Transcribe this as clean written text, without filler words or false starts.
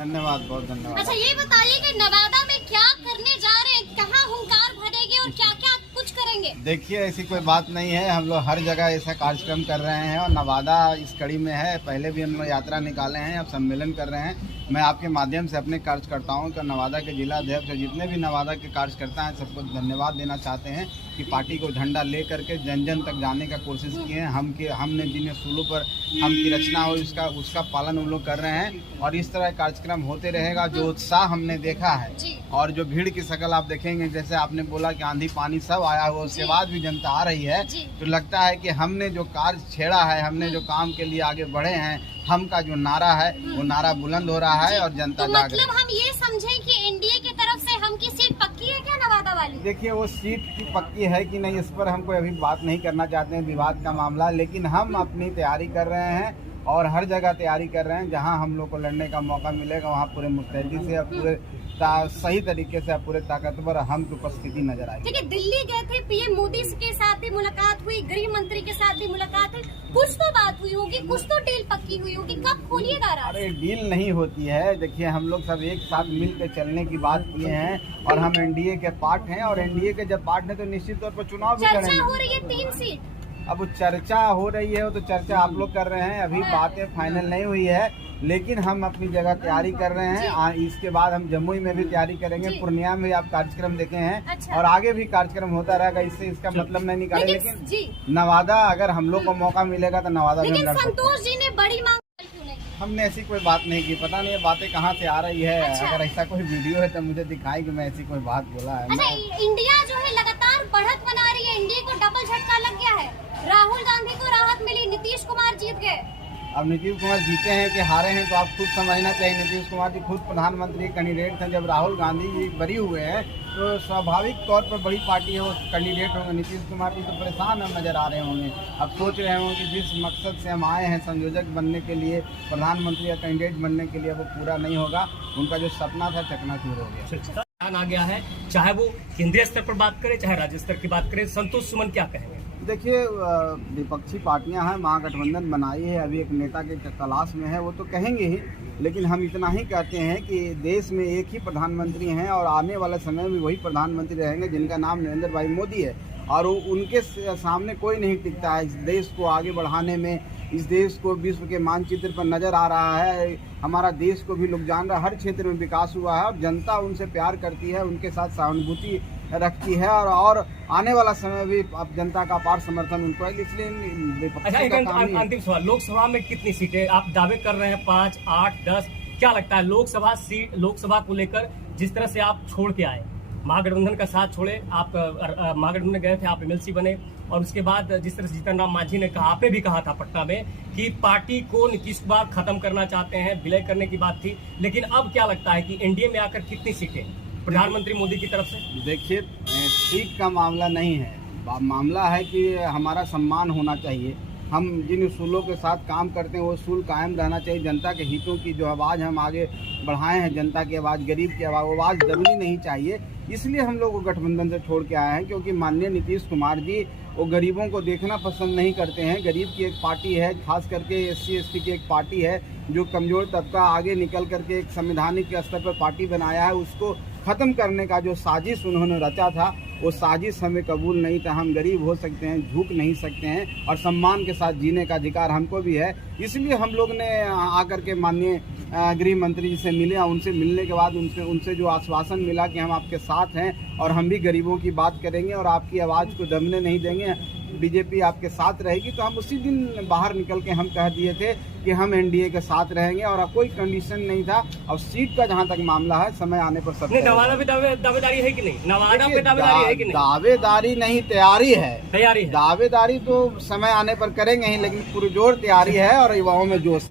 धन्यवाद, बहुत धन्यवाद। अच्छा ये बताइए कि नवादा में क्या करने जा रहे हैं, कहाँ हुंकार भरेंगे और क्या क्या कुछ करेंगे? देखिए, ऐसी कोई बात नहीं है, हम लोग हर जगह ऐसा कार्यक्रम कर रहे हैं और नवादा इस कड़ी में है। पहले भी हम लोग यात्रा निकाले हैं, अब सम्मेलन कर रहे हैं। मैं आपके माध्यम से अपने कार्यकर्ताओं का, नवादा के जिला अध्यक्ष और जितने भी नवादा के कार्यकर्ता हैं, सबको धन्यवाद देना चाहते हैं कि पार्टी को झंडा ले करके जन जन तक जाने का कोशिश किए हैं। हमने जिन असूलों पर हम की रचना हो उसका पालन हम लोग कर रहे हैं और इस तरह कार्यक्रम होते रहेगा। जो उत्साह हमने देखा है और जो भीड़ की शकल आप देखेंगे, जैसे आपने बोला कि आंधी पानी सब आया हुआ, उसके बाद भी जनता आ रही है, तो लगता है कि हमने जो कार्य छेड़ा है, हमने जो काम के लिए आगे बढ़े हैं, हम का जो नारा है वो नारा बुलंद हो रहा है और जनता तो जाग रही है। मतलब हम ये समझें कि एनडीए की तरफ से हम की सीट पक्की है क्या नवादा वाली? देखिए, वो सीट की पक्की है कि नहीं, इस पर हम कोई अभी बात नहीं करना चाहते हैं, विवाद का मामला। लेकिन हम अपनी तैयारी कर रहे हैं और हर जगह तैयारी कर रहे हैं। जहां हम लोग को लड़ने का मौका मिलेगा वहां पूरे मुस्तैदी से और पूरे सही तरीके से पूरे ताकतवर हम की उपस्थिति नजर आएगी। ठीक है, दिल्ली गए थे, पीएम मोदी के साथ भी मुलाकात हुई, गृह मंत्री के साथ भी मुलाकात हुई, कुछ तो बात हुई होगी, कुछ तो डील पक्की हुई होगी। कब खोलिएगा राज? अरे डील नहीं होती है। देखिए, हम लोग सब एक साथ मिलकर चलने की बात किए हैं और हम एनडीए के पार्ट हैं और एनडीए के जब पार्ट हैं तो निश्चित तौर पर चुनाव भी करेंगे। चर्चा हो रही है 3 सीट। अब चर्चा हो रही है, वो तो चर्चा आप लोग कर रहे हैं, अभी बातें फाइनल नहीं हुई है, लेकिन हम अपनी जगह तैयारी कर रहे हैं। इसके बाद हम जमुई में भी तैयारी करेंगे, पूर्णिया में आप कार्यक्रम देखे हैं। अच्छा। और आगे भी कार्यक्रम होता रहेगा, इससे इसका मतलब नहीं निकाले। लेकिन नवादा अगर हम लोग को मौका मिलेगा तो नवादा में लड़ सकते हैं। संतोष जी ने बड़ी मांग क्यों नहीं? हमने ऐसी कोई बात नहीं की, पता नहीं ये बातें कहाँ से आ रही है। अच्छा। अगर ऐसा कोई वीडियो है तो मुझे दिखाई कि मैं ऐसी कोई बात बोला है। अच्छा, इंडिया जो है लगातार बढ़त बना रही है, इंडिया को डबल झटका लग गया है। राहुल गांधी को राहत मिली, नीतीश कुमार जीत गए। अब नीतीश कुमार जीते हैं कि हारे हैं तो आप खुद समझना चाहिए। नीतीश कुमार जी खुद प्रधानमंत्री कैंडिडेट थे। जब राहुल गांधी जी बरी हुए हैं तो स्वाभाविक तौर पर बड़ी पार्टी है, वो कैंडिडेट होंगे। नीतीश कुमार जी तो परेशान हम नजर आ रहे होंगे, अब सोच रहे होंगे कि जिस मकसद से हम आए हैं संयोजक बनने के लिए, प्रधानमंत्री या कैंडिडेट बनने के लिए, वो पूरा नहीं होगा। उनका जो सपना था चकनाचूर हो गया। आ गया है, चाहे वो केंद्रीय स्तर पर बात करें चाहे राज्य स्तर की बात करें। संतोष सुमन क्या कहेंगे? देखिए, विपक्षी पार्टियां हैं, महागठबंधन बनाई है, अभी एक नेता के तलाश में है, वो तो कहेंगे ही। लेकिन हम इतना ही कहते हैं कि देश में एक ही प्रधानमंत्री हैं और आने वाले समय में वही प्रधानमंत्री रहेंगे जिनका नाम नरेंद्र भाई मोदी है। और उनके सामने कोई नहीं टिकता है। इस देश को आगे बढ़ाने में, इस देश को विश्व के मानचित्र पर नज़र आ रहा है। हमारा देश को भी लोग जान रहा है, हर क्षेत्र में विकास हुआ है और जनता उनसे प्यार करती है, उनके साथ सहानुभूति रखती है और आने वाला समय भी अब जनता का अपार समर्थन उनको है। इसलिए अच्छा, अंतिम सवाल, लोकसभा में कितनी सीटें आप दावे कर रहे हैं? 5, 8, 10? क्या लगता है लोकसभा को लेकर जिस तरह से आप छोड़ के आए, महागठबंधन का साथ छोड़े, आप महागठबंधन गए थे, आप एमएलसी बने और उसके बाद जिस तरह से जीतन राम मांझी ने कहा, आपने भी कहा था पटना में कि पार्टी को नीतीश कुमार खत्म करना चाहते हैं, विलय करने की बात थी। लेकिन अब क्या लगता है कि एनडीए में आकर कितनी सीटें प्रधानमंत्री मोदी की तरफ से? देखिए, सीट का मामला नहीं है, मामला है कि हमारा सम्मान होना चाहिए। हम जिन उसूलों के साथ काम करते हैं वो उसूल कायम रहना चाहिए। जनता के हितों की जो आवाज़ हम आगे बढ़ाए हैं, जनता की आवाज़, गरीब की आवाज़ दबनी नहीं चाहिए। इसलिए हम लोग गठबंधन से छोड़ के आए हैं, क्योंकि माननीय नीतीश कुमार जी वो गरीबों को देखना पसंद नहीं करते हैं। गरीब की एक पार्टी है, खास करके SC ST की एक पार्टी है, जो कमज़ोर तबका आगे निकल करके एक संवैधानिक स्तर पर पार्टी बनाया है। उसको ख़त्म करने का जो साजिश उन्होंने रचा था, वो साजिश हमें कबूल नहीं था। हम गरीब हो सकते हैं, झुक नहीं सकते हैं और सम्मान के साथ जीने का अधिकार हमको भी है। इसलिए हम लोग ने आकर के माननीय गृह मंत्री जी से मिले। उनसे मिलने के बाद उनसे जो आश्वासन मिला कि हम आपके साथ हैं और हम भी गरीबों की बात करेंगे और आपकी आवाज़ को दबने नहीं देंगे, बीजेपी आपके साथ रहेगी। तो हम उसी दिन बाहर निकल के हम कह दिए थे कि हम एनडीए के साथ रहेंगे और कोई कंडीशन नहीं था। अब सीट का जहां तक मामला है, समय आने पर सब नवादा में दावेदारी है कि नहीं? नवादा में दावेदारी है कि नहीं? दावेदारी नहीं, तैयारी है। तैयारी है। दावेदारी तो समय आने पर करेंगे ही, लेकिन पुरजोर तैयारी है और युवाओं में जोश